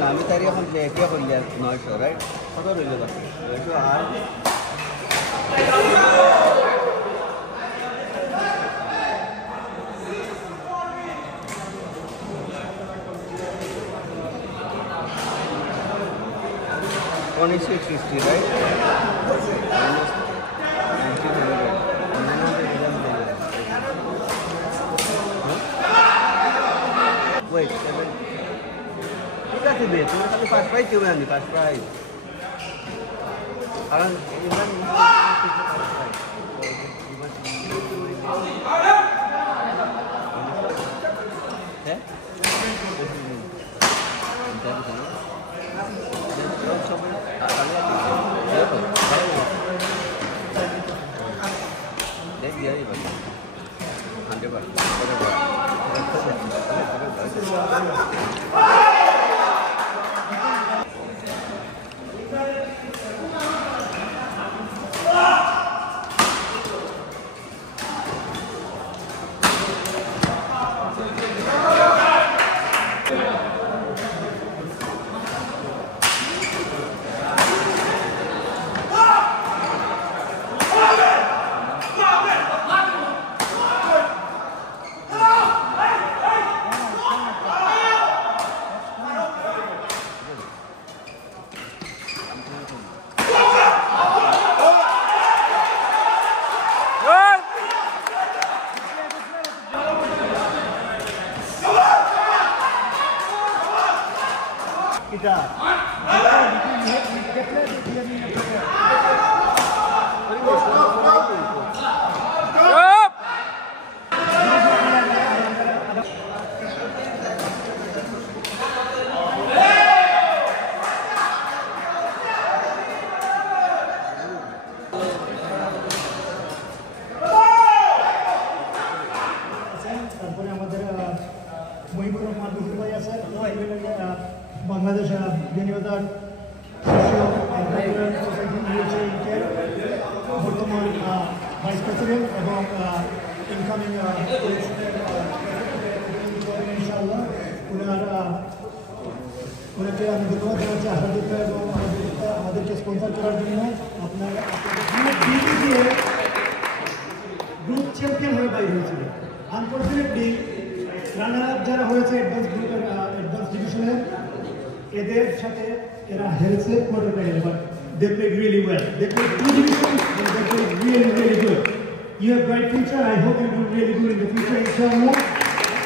না আমি তারি এখন এতিয়া করলে 900 রাইট কত রইল বাকি 900 আর only 660 right wait ঠিক আছে তুমি খালি ফার্স্ট প্রাইজ দেবে আমি ফার্স্ট প্রাইজ কারণ ইমরান হ্যাঁ দেখ দিয়ে দিবা 100% বাংলাদেশ বিনিয়োগদার বর্তমান ভাইস প্রেসিডেন্ট এবং ইনকামিং ইনশাআল্লাহ ওনাকে আমি ধন্যবাদ জানাচ্ছি আসাদুল্লাহ এবং আমাদেরকে স্পন্সর করার জন্য আপনারা গ্রুপ চ্যাম্পিয়ন হয়ে বাইরে হয়েছিল। আনফর্চুনেটলি রানার আপ যারা হয়েছে অ্যাডভান্স ডিভিশনের এদের সাথে এরা হেলছে quarter final but they played really well. They played two divisions and they played really, really good. You have bright future. I hope you do really good in the future, inshallah.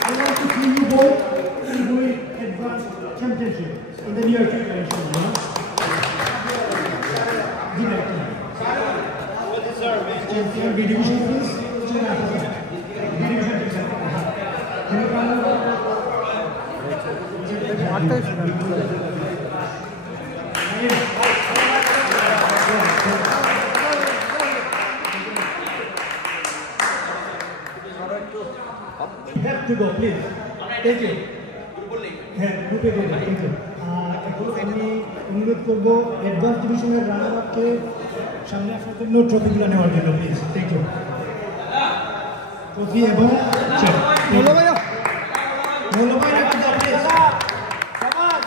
I want to see you both doing advanced championship in the near future, inshallah. What is our champion? B division, please. B division, please. You have to go, please. Thank you. হ্যাঁ, গ্রুপে go. Thank you. এখন আমি অনুরোধ করব অ্যাডভান্স ডিভিশনের রানার আপকে সামনে আসার জন্য ট্রফিগুলো নেওয়ার জন্য প্লিজ। Thank you. ট্রফি এবং চেক। বলো ভাইয়া। বলো ভাইয়া প্লিজ। সবাই।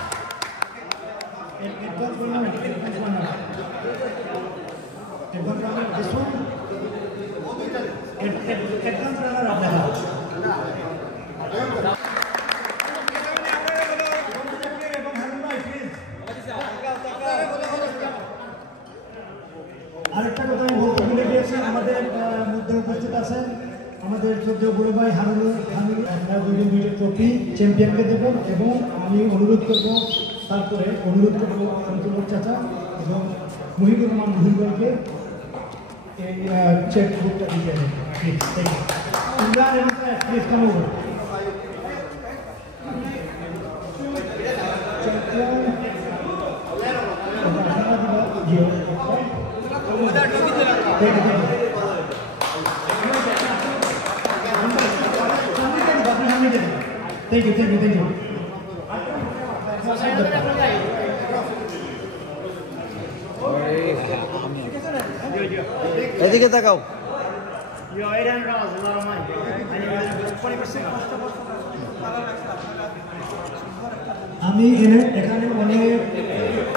Advance runner. Advance runner. This one. Advance runner of the house. আরেকটা কথা আমি বলতে ভুলে গিয়েছি, আমাদের মধ্যে উপস্থিত আছেন আমাদের শ্রদ্ধেয় বড় ভাই হারুনুর। আপনারা দুইটা ট্রফি চ্যাম্পিয়নকে দেবেন এবং আমি অনুরোধ করব শামসুল চাচা এবং মুহিবুর রহমান মুহিব ভাইকে এই চেক বুকটা দিয়ে দেবেন প্লিজ। Thank you. ইমরান এবং please come over. Thank you. Thank you. এদিকে তাকাও। আমি এখানে অনেক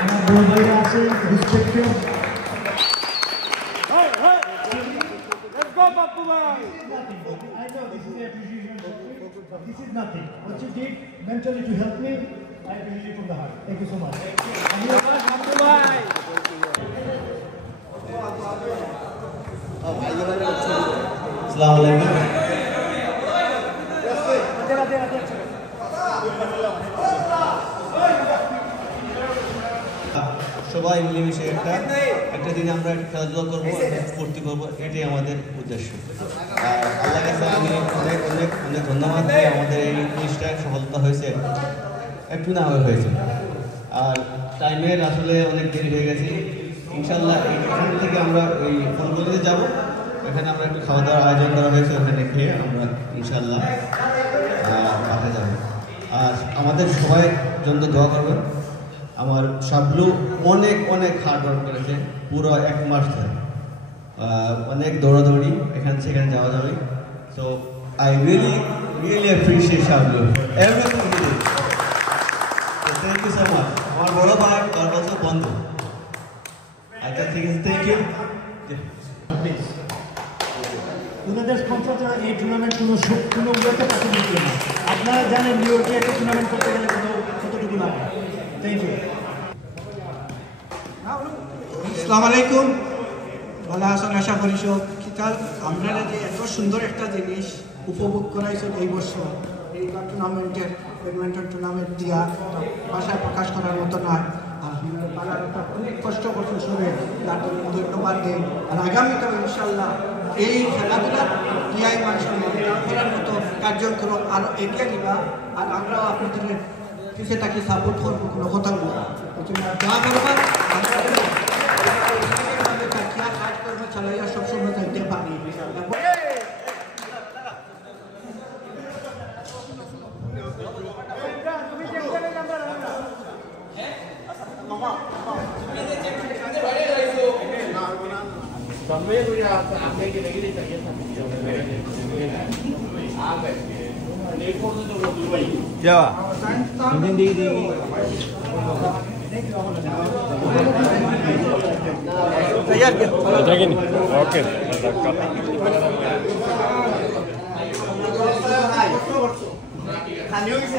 আমার বড় ভাইরা আছে respected This is nothing. What you did mentally to help me, I appreciate it from the heart. Thank you so much. আসসালামু আলাইকুম। সবাই মিলেমিশে একটা দিনে আমরা খেলাধুলা করবো, ফুর্তি করবো, এটাই আমাদের উদ্দেশ্য। আর আল্লাহ কাছে আমি অনেক অনেক অনেক ধন্যবাদ দিই, আমাদের এই জিনিসটা সফলতা হয়েছে, একটু না হয়েছে। আর টাইমের আসলে অনেক দেরি হয়ে গেছে। ইনশাল্লাহ এখান থেকে আমরা ওই ফুলগলিতে যাব, এখানে আমরা একটু খাওয়া দাওয়ার আয়োজন করা হয়েছে, ওখানে খেয়ে আমরা ইনশাল্লাহ বাসে যাব। আর আমাদের সবাই জন্য দোয়া করবেন। আমার শাবলু অনেক অনেক হার্ড ওয়ার্ক করেছে পুরো 1 মাস ধরে, অনেক দৌড়াদৌড়ি, এখান সেখানে যাওয়া যাবে। So I really appreciate Shablu everything he did. Thank you so much. আমার বড় ভাই আর অলসো বন্ধু। আচ্ছা ঠিক আছে, থ্যাংক ইউ। ওনাদের স্পন্সর ছাড়া এই টুর্নামেন্ট কোনো ওয়েতে পসিবল ছিল না। আপনারা জানেন নিউ ইয়র্কে একটা টুর্নামেন্ট করতে গেলে কতটুকু লাগে। Thank you. আসসালামু আলাইকুম। ভালো আছেন আশা করি সব। আপনারা যে এত সুন্দর একটা জিনিস উপভোগ করাইছেন এই বছর, এই টুর্নামেন্টের ব্যাডমিন্টন টুর্নামেন্ট দিয়া ভাষায় প্রকাশ করার মতো না। আপনারা অনেক কষ্ট করছেন শুনে, তার জন্য ধন্যবাদ দিই। আর আগামীকাল ইনশাল্লাহ এই খেলাধুলা টিআই মানুষের করার মতো কার্যক্রম আরও এগিয়ে দিবা। আর আমরাও আপনাদের পিছিয়ে থাকি, সাপোর্ট করবো, কোনো কথা বলবো যা করবা কাজ করবো, চালাইয়া সবসময় যাইতে পারি। যাওয়া ओके খানিও গেছে